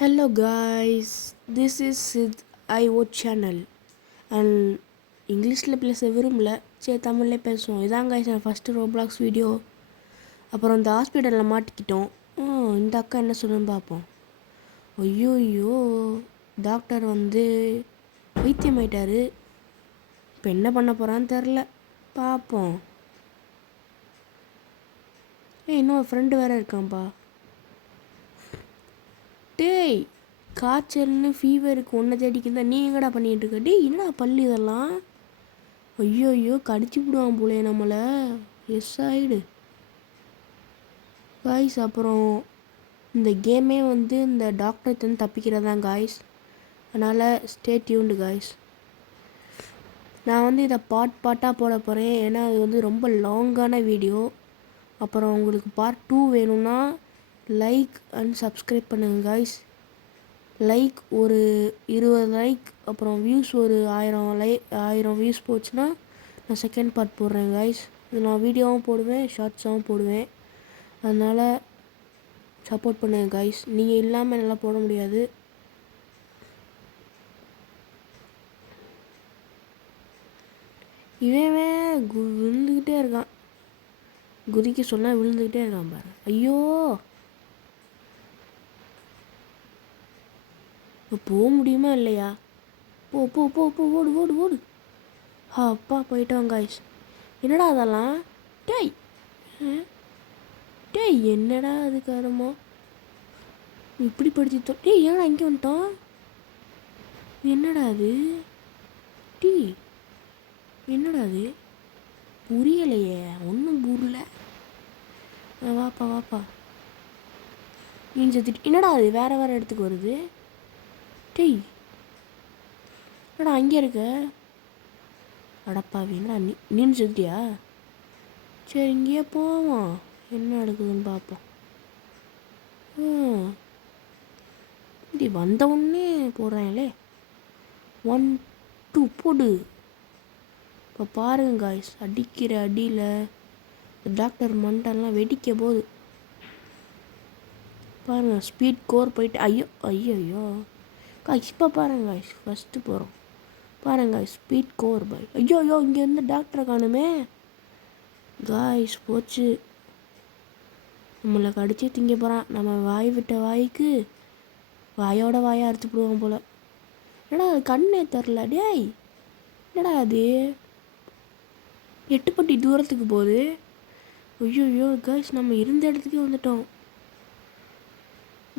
Hello guys, this is Sid IO channel and இங்கிலீஷில் பேச விரும்பல, சரி தமிழில் பேசுவோம். இதான் guys என் ஃபஸ்ட்டு ரோப்ளாக்ஸ் வீடியோ. அப்புறம் இந்த ஹாஸ்பிட்டலில் மாட்டிக்கிட்டோம். இந்த அக்கா என்ன சொல்லுன்னு பார்ப்போம். ஐயோ டாக்டர் வந்து வைத்தியமாயிட்டாரு. இப்போ என்ன பண்ண போகிறான்னு தெரில, பார்ப்போம். இன்னும் ஃப்ரெண்டு வேறு இருக்கான்ப்பா. டேய், காய்ச்சல்னு ஃபீவருக்கு ஒன்றை தேடிக்கிறதா நீ எங்கடா பண்ணிகிட்டு இருக்க? டேய் என்னடா பள்ளி இதெல்லாம்? ஐயோ கடிச்சு விடுவான் போலே நம்மளை. எஸ் ஆயிடு காய்ஸ். அப்புறம் இந்த கேமே வந்து இந்த டாக்டர்கிட்ட தப்பிக்கிறதான் காய்ஸ். அதனால் ஸ்டே டியூன்டு காய்ஸ். நான் வந்து இதை பார்ட்டாக போட போகிறேன், ஏன்னா அது வந்து ரொம்ப லாங்கான வீடியோ. அப்புறம் உங்களுக்கு பார்ட் 2 வேணும்னா லைக் அண்ட் சப்ஸ்கிரைப் பண்ணுங்கள் காய்ஸ். லைக் ஒரு 20 லைக், அப்புறம் வியூஸ் ஒரு 1000 வியூஸ் போச்சுன்னா நான் செகண்ட் பார்ட் போடுறேன் காய்ஸ். இது நான் வீடியோவும் போடுவேன், ஷார்ட்ஸாகவும் போடுவேன். அதனால் சப்போர்ட் பண்ணுங்கள் காய்ஸ். நீங்கள் இல்லாமல் என்னால் போட முடியாது. இவன் விழுந்துக்கிட்டே இருக்கான். குதிக்க சொன்னால் விழுந்துக்கிட்டே இருக்கான் பாரு. ஐயோ போக முடியுமா இல்லையா? போ போ போ போ ஓடு ஓடு ஓடு. அப்பா போயிட்டோம் காய்ஸ். என்னடா அதெல்லாம்? டேய் டேய் என்னடா அது காரமோ இப்படி படிச்சுட்டோம். டேய் ஏன்னா இங்கே வந்துட்டோம்? என்னடா அது? டீ என்னடா அது? புரியலையே, ஒன்றும் புரியல. வாப்பா வாப்பா. மீன் செத்துட்டு என்னடா அது வேறு இடத்துக்கு வருது? டேய் என்னடா அங்கே இருக்க? அடப்பாவி, என்னடா நீன்னு செத்துட்டியா? சரி இங்கேயே போவோம், என்ன நடக்குதுன்னு பார்ப்போம். இப்படி வந்த உடனே போடுறாங்களே. 1 2 போடு. இப்போ பாருங்க காய்ஸ், அடிக்கிற அடியில் டாக்டர் மண்டெல்லாம் வெடிக்க போகுது பாருங்கள். ஸ்பீட் கோர் போயிட்டு ஐயோ ஐயோ ஐயோ காய்ஸ். இப்போ பாருங்க காய்ஸ், ஃபஸ்ட்டு போகிறோம் பாருங்க காய்ஸ். ஸ்பீட் கோர் பாய். ஐயோ ஐயோ இங்கே இருந்து டாக்டரை காணுமே காய்ஸ். போச்சு, நம்மளை கடிச்சே திங்க போகிறான். நம்ம வாய் விட்ட வாய்க்கு வாயோட வாயை அறுத்து போடுவோம் போல். என்னடா அது கண்ணே தெரில. டேய் என்னடா அது 8 பட்டி தூரத்துக்கு போகுது. ஐயோ காய்ஸ், நம்ம இருந்த இடத்துக்கே வந்துட்டோம்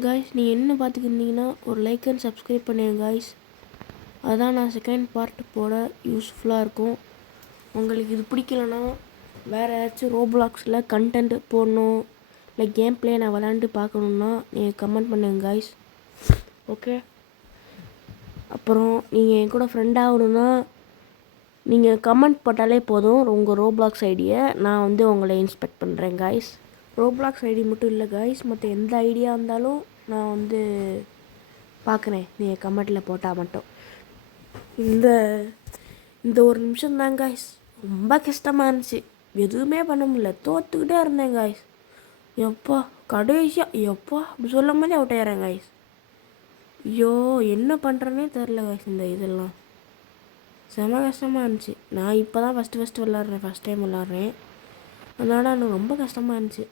காய்ஸ். நீங்கள் என்ன பார்த்துக்கிருந்தீங்கன்னா ஒரு லைக் அண்ட் சப்ஸ்கிரைப் பண்ணுங்க காய்ஸ். அதுதான் நான் செகண்ட் பார்ட் போட யூஸ்ஃபுல்லாக இருக்கும். உங்களுக்கு இது பிடிக்கலன்னா வேறு ஏதாச்சும் ரோப்ளாக்ஸில் கண்டென்ட் போடணும், இல்லை கேம் பிளே நான் விளாண்டு பார்க்கணுன்னா நீங்கள் கமெண்ட் பண்ணுங்க காய்ஸ். ஓகே. அப்புறம் நீங்கள் என் கூட ஃப்ரெண்ட் ஆகணுன்னா நீங்கள் கமெண்ட் போட்டாலே போதும். உங்கள் ரோப்ளாக்ஸ் ஐடியை நான் வந்து உங்களை இன்ஸ்பெக்ட் பண்ணுறேன் காய்ஸ். ரோப்ளாக்ஸ் ஐடி மட்டும் இல்லை காய்ஸ், மற்ற எந்த ஐடியா இருந்தாலும் நான் வந்து பார்க்குறேன், நீங்கள் கமெண்ட்டில் போட்டால் மட்டும். இந்த ஒரு நிமிஷம் தான் காய்ஸ் ரொம்ப கஷ்டமாக இருந்துச்சு. எதுவுமே பண்ண முடியல, தோற்றுக்கிட்டே இருந்தேன் காய்ஸ். எப்பா கடைசியாக எப்பா அப்படி சொல்லும் போதே அவுட் ஆகிறேன் காய்ஸ். ஐயோ என்ன பண்ணுறேன்னே தெரில காய்ஸ். இந்த இதெல்லாம் செம கஷ்டமாக இருந்துச்சு. நான் இப்போ தான் ஃபஸ்ட்டு விளாட்றேன், ஃபஸ்ட் டைம் விளாட்றேன். அதனால் எனக்கு ரொம்ப கஷ்டமாக இருந்துச்சு.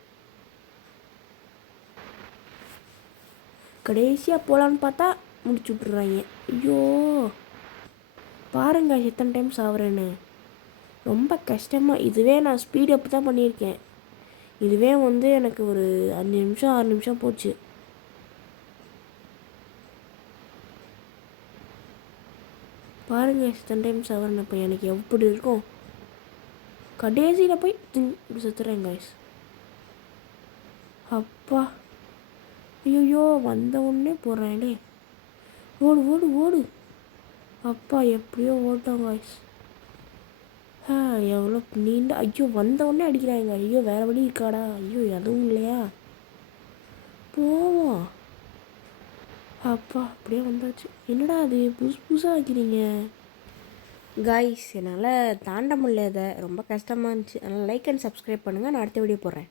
கடைசியாக போகலான்னு பார்த்தா முடிச்சு விட்றாங்க. ஐயோ பாருங்க எத்தனை டைம் சாவுறேன்னு. ரொம்ப கஷ்டமாக. இதுவே நான் ஸ்பீட் அப் தான் பண்ணியிருக்கேன். இதுவே வந்து எனக்கு ஒரு 5 நிமிஷம் 6 நிமிஷம் போச்சு. பாருங்க எத்தனை டைம் சாவுறேன்னு. இப்போ எனக்கு எப்படி இருக்கும்? கடைசியில் போய் செத்துறேன் காய்ஸ். அப்பா ஐயோ வந்த உடனே போடுறேன்டே. ஓடு ஓடு ஓடு. அப்பா எப்படியோ ஓட்டோம் காய்ஸ். எவ்வளோ நீண்ட. ஐயோ வந்த உடனே அடிக்கிறாங்க. ஐயோ வேறு வழி இருக்காடா? ஐயோ எதுவும் இல்லையா? போவோம். அப்பா அப்படியே வந்தாச்சு. என்னடா அது புதுசாக வைக்கிறீங்க காய்ஸ்? என்னால் தாண்ட முடியல, இதை ரொம்ப கஷ்டமாக இருந்துச்சு. அதனால் லைக் அண்ட் சப்ஸ்கிரைப் பண்ணுங்கள். நான் அடுத்த வீடியோ போடுறேன்.